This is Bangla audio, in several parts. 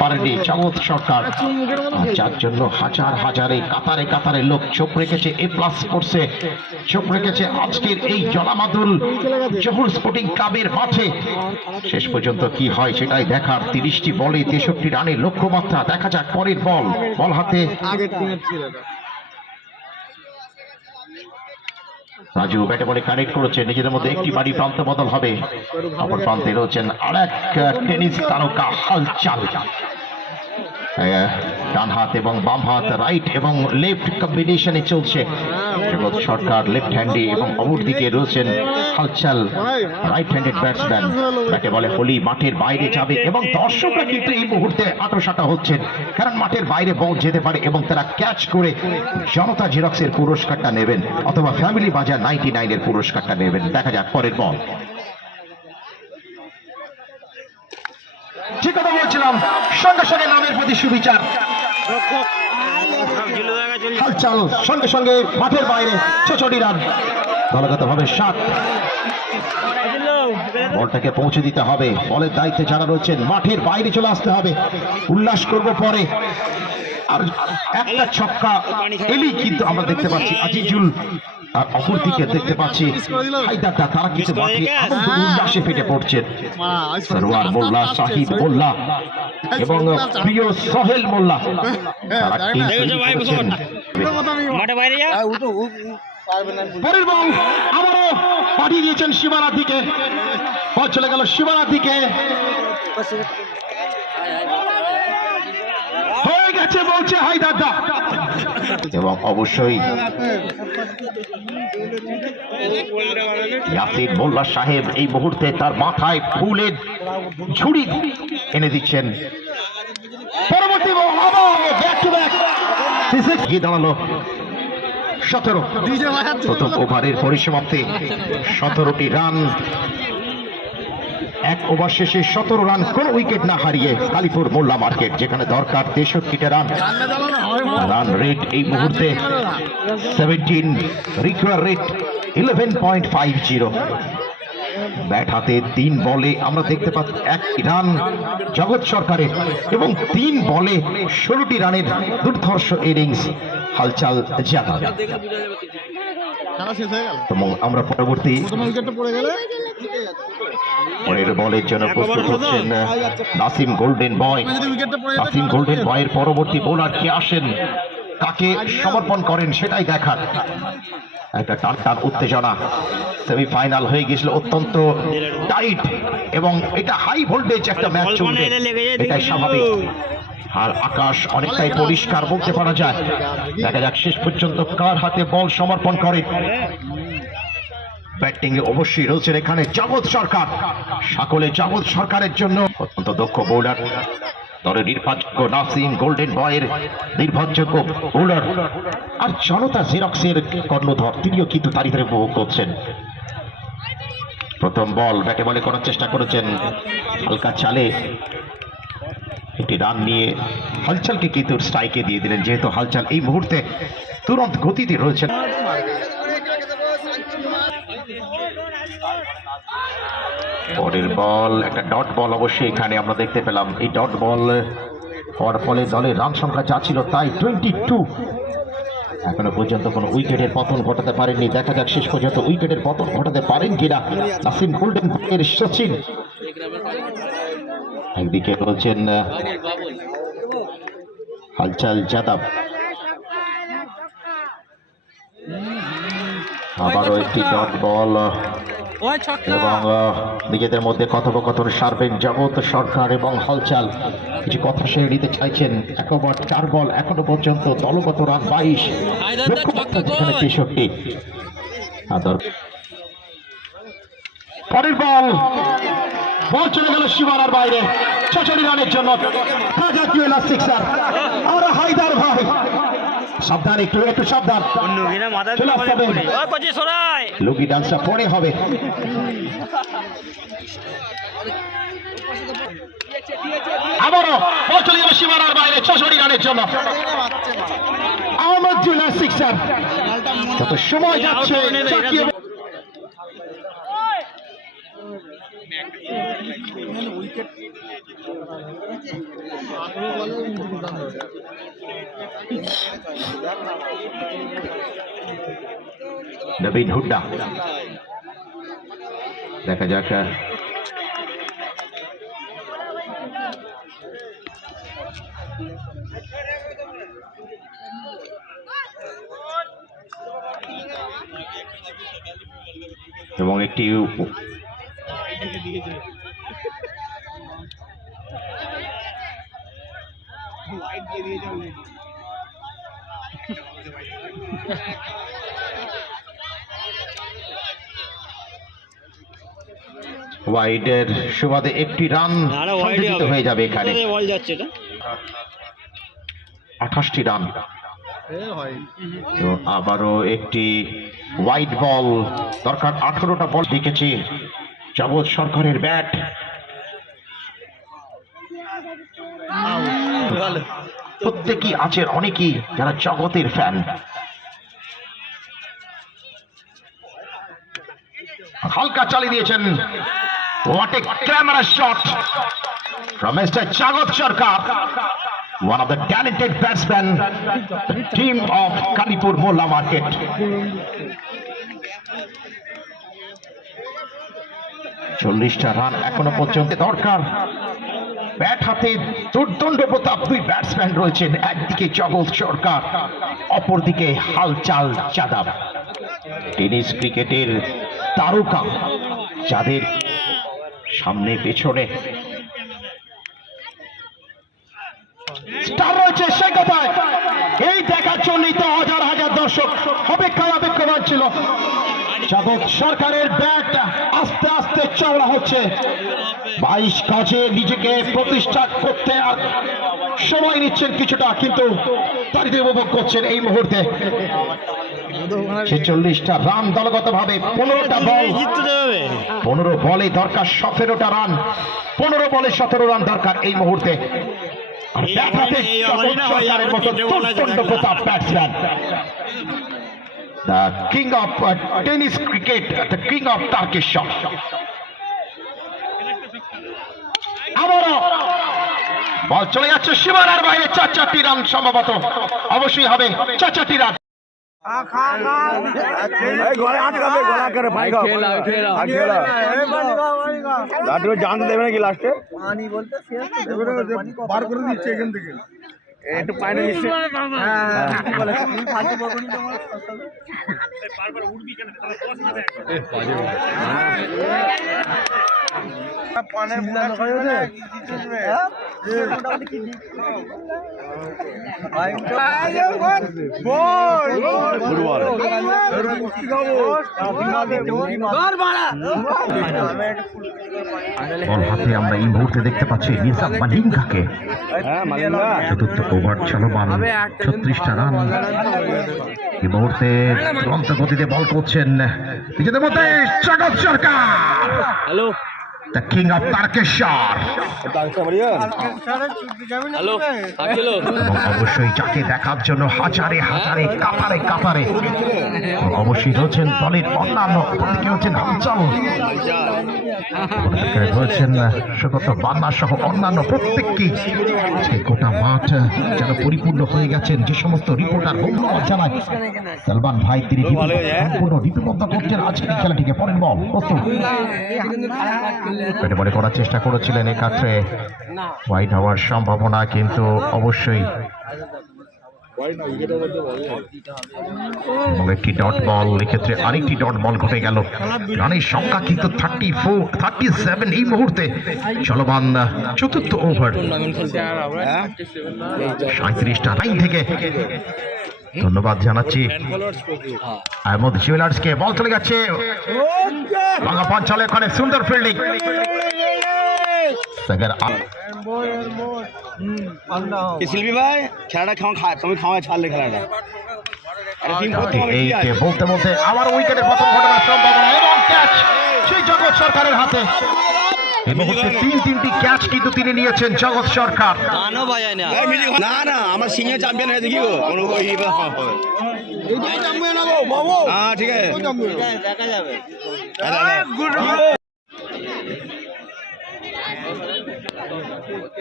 পারেনি জগৎ সরকার। যার জন্য হাজার হাজারে কাতারে কাতারে লোক চোখ রেখেছে এ প্লাস কোর্সে চোখ রেখেছে আজকের এই জলামাদুল জহুর স্পোর্টিং ক্লাবের মাঠে। শেষ পর্যন্ত কি হয় সেটাই দেখার তিরিশটি বলে তেষট্টি রানের লক্ষ্যমাত্রা। দেখা যাক পরের বল বল হাতে। আগের রাজু ব্যাটে বলে কানেক্ট করেছে। নিজেদের মধ্যে একটি বাড়ি প্রান্ত বদল হবে। অপর প্রান্তে রয়েছেন আর টেনিস তারকা হালচাল। ডান হাত এবং বাম হাত রাইট এবং লেফট কম্বিনেশনে চলছে জগৎ সরকার লেফট হ্যান্ডে এবং অপর দিকে রয়েছেন হালচাল রাইট হ্যান্ডেড ব্যাটসম্যান ব্যাটে বলে হোলি মাঠের বাইরে যাবে এবং দর্শকরা কিন্তু এই মুহূর্তে আটোসাটা হচ্ছেন। কারণ মাঠের বাইরে বল যেতে পারে এবং তারা ক্যাচ করে জনতা জেরক্সের পুরস্কারটা নেবেন অথবা ফ্যামিলি বাজার নাইনটি নাইনের পুরস্কারটা নেবেন। দেখা যাক পরের বল। ঠিক কথা বলছিলাম, সঙ্গে সঙ্গে নামের প্রতি সুবিচার। হালচাল সঙ্গে সঙ্গে মাঠের বাইরে রান। সাত। বলটাকে পৌঁছে দিতে হবে। বলের দায়িত্বে যারা রয়েছেন, মাঠের বাইরে চলে আসতে হবে। উল্লাস করব পরে। আর একটা ছক্কা এলি কিন্তু আমরা দেখতে পাচ্ছি আজিজুল আর অপর দিকে দেখতে পাচ্ছি হায়দারদা তারা কিন্তু মাঠে আনন্দ উল্লাসে ফেটে পড়ছেন সরওয়ার মোল্লা শাহিদ মোল্লা এবং প্রিয় সোহেল মোল্লা। মাঠে। বাইরে যা হ্যাঁ, না। পরের বল আবারও পাঠিয়ে দিয়েছেন সীমানার দিকে। বল চলে গেল সীমানার দিকে হয়ে গেছে বলছে হায়দারদা এবং অবশ্যই ইয়াসির মোল্লা সাহেব এই মুহূর্তে তার মাথায় ফুলের ঝুড়ি এনে দিচ্ছেন। পরবর্তী ব্যাক টু ব্যাক দাঁড়াল সতেরো। প্রথম ওভারের পরিসমাপ্তি সতেরোটি রান এক ওভার শেষে সতেরো রান, কোন উইকেট না হারিয়ে কালীপুর মোল্লা মার্কেট, যেখানে দরকার তেষট্টিটা রান। রান রেট এই মুহূর্তে seventeen require rate eleven point five zero bat হাতে তিন বলে আমরা দেখতে পাচ্ছি এক রান জগৎ সরকারের, এবং তিন বলে ষোলোটি রানের দুর্ধর্ষ ইনিংস হালচাল জানা খেলা শেষ হয়ে গেল। এবং আমরা পরবর্তী পড়ে গেলে পরের বলের জন্য প্রস্তুত হচ্ছেন Nasim golden boy. Nasim golden বয়ের পরবর্তী বোলার কে আসেন তাকে সমর্পণ করেন সেটাই দেখার। একটা টান টান উত্তেজনা। সেমিফাইনাল হয়ে গেছিল অত্যন্ত টাইট এবং এটা হাই ভোল্টেজ একটা ম্যাচ চলবে। এটাই স্বাভাবিক। আর আকাশ অনেকটাই পরিষ্কার বলতে পারা যায়। দেখা যাক শেষ পর্যন্ত কার হাতে বল সমর্পণ করে। ব্যাটিং এ অবশ্যই রয়েছেন এখানে জগৎ সরকার। সকলে জগৎ সরকারের জন্য অত্যন্ত দক্ষ বোলার। দলের নির্ভরযোগ্য নাসিম গোল্ডেন বয়ের নির্ভরযোগ্য বোলার আর জনতা জেরক্সের কর্ণধর। তিনিও কিন্তু ধরে উপভোগ করছেন। প্রথম বল ব্যাটে বলে করার চেষ্টা করেছেন হালকা চালে। একটি রান নিয়ে হালচালকে কিন্তু স্ট্রাইকে দিয়ে দিলেন। যেহেতু হালচাল এই মুহূর্তে তুরন্ত গতিতে রয়েছেন পরের বল, একটা ডট বল অবশ্যই এখানে আমরা দেখতে পেলাম। এই ডট বল হওয়ার ফলে দলের রান সংখ্যা যা ছিল তাই টোয়েন্টি টু এখনও পর্যন্ত কোনো উইকেটের পতন ঘটাতে পারেননি। দেখা যাক শেষ পর্যন্ত উইকেটের পতন ঘটাতে পারেন কিনা। নাসিম গোল্ডেন এর সচিন। একদিকে রয়েছেন হালচাল যাদব। আবারও একটি ডট বল এবং নিজেদের মধ্যে কথোপকথন সারবেন জগৎ সরকার এবং হলচাল। কিছু কথা সেরে নিতে চাইছেন। এক ওভার চার বল এখনও পর্যন্ত দলগত রান বাইশ। তেষট্টি পরের বল। বল চলে গেল সীমানার বাইরে। ছচড়ি রানের জন্য। জাতীয় সিক্সার আমরা হায়দার সাবধান একটু একটু সাবধান। লুকি ডান্সটা পরে হবে। আবারও সীমানার বাইরে ছশোটি রানের জন্য। সিক্সার। যত সময় যাচ্ছে? জাতীয় আঠেরো বলে উনত্রিশ রান ধরে। নবীন হুড্ডা দেখা যাক আহ, এবং একটি ওয়াইডের সুবাদে একটি রান সংযোজিত হয়ে যাবে এখানে। আঠাশটি রান তো আবারও একটি হোয়াইট বল দরকার আঠারোটা বল দেখেছি। জগৎ সরকারের ব্যাট প্রত্যেকই আছে অনেকেই যারা জগতের ফ্যান হালকা চালিয়ে দিয়েছেন what a camera shot from Mr. Jagat Sarkar, one of the talented batsmen, the team of Kanipur Molla Market. চল্লিশটা রান এখনও পর্যন্ত দরকার। ব্যাট হাতে দুর্দণ্ড প্রতাপ, দুই ব্যাটসম্যান রয়েছেন, একদিকে জগৎ সরকার, অপরদিকে হালচাল যাদব। টেনিস ক্রিকেটের তারকা যাদের সামনে, পেছনে স্টার রয়েছে সে কথায়। এই দেখার জন্যই হাজার হাজার দর্শক অপেক্ষায় অপেক্ষমান ছিল। জগৎ সরকারের ব্যাট আস্তে আস্তে চওড়া হচ্ছে। বাইশ কাজে নিজেকে প্রতিষ্ঠা করতে আর সময় নিচ্ছেন কিছুটা কিন্তু তারিতে উপভোগ করছেন এই মুহূর্তে। ছেচল্লিশটা রান দলগত ভাবে পনেরোটা বল। পনেরো বলে দরকার সতেরোটা রান। পনেরো বলে সতেরো রান দরকার এই মুহূর্তে। King of tennis cricket king of Tarakeswar ball, চলে যাচ্ছে সীমানার বাইরে চার চারটি রান সম্ভবত। অবশ্যই হবে চার চারটি রান দেবে একটু বল হাতে আমরা এই মুহূর্তে দেখতে পাচ্ছি নিজাম মালিঙ্গাকে হ্যাঁ চতুর্থ ওভার চলমান ছত্রিশটা রান এই মুহূর্তে তুরন্ত গতিতে বল করছেন নিজেদের মধ্যে Jagat Sarkar hello the king of Tarakeswar অবশ্যই যাকে দেখার জন্য হাজারে হাজারে কাতারে কাতারে অবশ্যই রয়েছেন দলের অন্যান্য দিকে রয়েছেন হামচাল রয়েছেন সুগত বান্না সহ অন্যান্য প্রত্যেককেই। আজকে গোটা মাঠ যেন পরিপূর্ণ হয়ে গেছেন যে সমস্ত রিপোর্টার ধন্যবাদ জানায়। সালমান ভাই, তিনি সম্পূর্ণ লিপিবদ্ধ করছেন আজকের খেলাটিকে পরের বল পেটে বলে করার চেষ্টা করেছিলেন এক্ষেত্রে হোয়াইট হওয়ার সম্ভাবনা কিন্তু অবশ্যই একটি ডট বল এক্ষেত্রে আরেকটি ডট বল ঘটে গেল। রানের সংখ্যা কিন্তু থার্টি ফোর থার্টি সেভেন এই মুহূর্তে চলমান চতুর্থ ওভার সাঁত্রিশটা লাইন থেকে। ধন্যবাদ জানাচ্ছি। আহমদ জুয়েলার্সকে বল চলে যাচ্ছে। বাংলা পঞ্চালে ওখানে সুন্দর ফিল্ডিং সাগর কি শিল্পী ভাই? খেলাটা খাওয়া খা তুমি খাওয়া ছাড়লে খেলাটা? বলতে বলতে আবার উইকেটের পতন ঘটনার সম্ভাবনা এবং ক্যাচ সেই জগৎ সরকারের হাতে। এই মুহূর্তে তিন তিনটি ক্যাচ কিন্তু তিনি নিয়েছেন জগৎ সরকার। গানও বাজায় না। না না আমার সিঙ্গে চ্যাম্পিয়ন হয়েছে কি গো? কোনো ওই হবে। এইটাই জানবে না গো হ্যাঁ ঠিক আছে। দেখা যাবে হ্যাঁ, দাদা।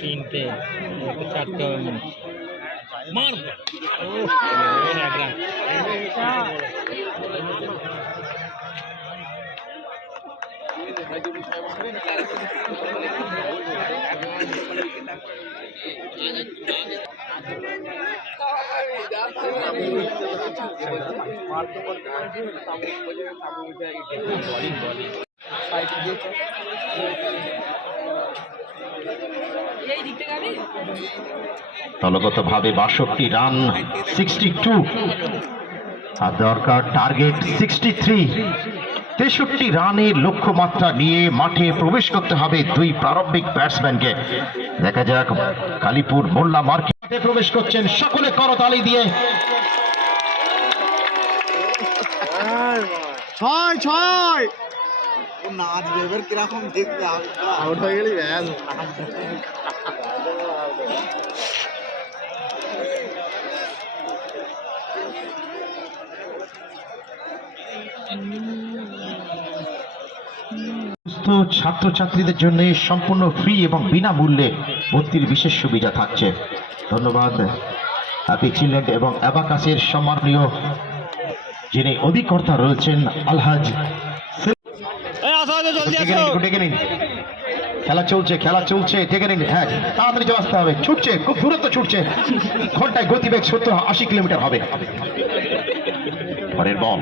তিনটে চারটে মার এক রান দলগতভাবে বাষট্টি রান সিক্সটি টু আর দরকার টার্গেট সিক্সটি থ্রি তেষট্টি রানের লক্ষ্যমাত্রা নিয়ে মাঠে প্রবেশ করতে হবে দুই প্রারম্ভিক ব্যাটসম্যানকে দেখা যাক কালীপুর মোল্লা মার্কেটে প্রবেশ করছেন সকলে করতালি দিয়ে। ছয় ছয়। নাচ বেবের কীরকম দেখবে আউট হয়ে গেলি ব্যাস। ছাত্রছাত্রীদের জন্য সম্পূর্ণ ফ্রি এবং বিনামূল্যে ভর্তির বিশেষ সুবিধা থাকছে। ধন্যবাদ হ্যাপি চিলড্রেন এবং অ্যাবাকাসের সম্মানীয় যিনি অধিকর্তা রয়েছেন আলহাজ আসো আসো জলদি আসো। ডেকে নিন। খেলা চলছে খেলা চলছে ডেকে নিন। হ্যাঁ তাড়াতাড়ি চলে আসতে হবে। ছুটছে খুব দূরত্ব ছুটছে। ঘন্টায় গতিবেগ সত্তর আশি কিলোমিটার হবে। পরের বল।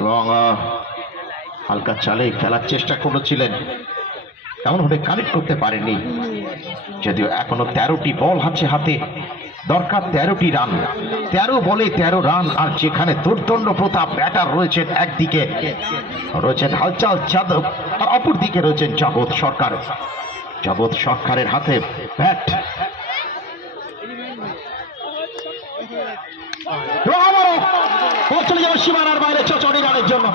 এবং হালকা চালে খেলার চেষ্টা করেছিলেন। এমনভাবে কানেক্ট করতে পারেননি। যদিও এখনও তেরোটি বল আছে হাতে। দরকার তেরোটি রান। তেরো বলে তেরো রান, আর যেখানে দুর্দণ্ড প্রতাপ ব্যাটার রয়েছেন একদিকে রয়েছেন হালচাল যাদব, আর অপর দিকে রয়েছেন জগৎ সরকার। জগৎ সরকারের হাতে ব্যাট। সীমানার বাইরে চচড়ি রানের জন্য।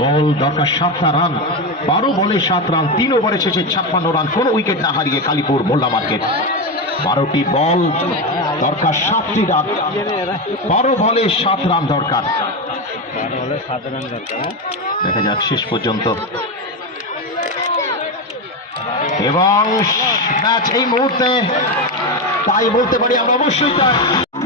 বল দরকার সাতটা রান। বারো বলে সাত রান, তিন ওভারে শেষে ছাপ্পান্ন রান। কোন উইকেট না হারিয়ে কালীপুর মোল্লা মার্কেট। বারোটি বল দরকার সাতটি রান। বারো বলে সাত রান দরকার। দেখা যাক শেষ পর্যন্ত। এবং ম্যাচ এই মুহূর্তে তাই বলতে পারি আমরা অবশ্যই তাই।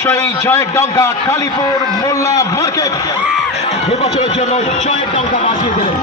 অবশ্যই জয়ের ডঙ্কা কালীপুর মোল্লা মার্কেট। এবছরের জন্য জয়ের ডঙ্কা বাঁচিয়ে দিলেন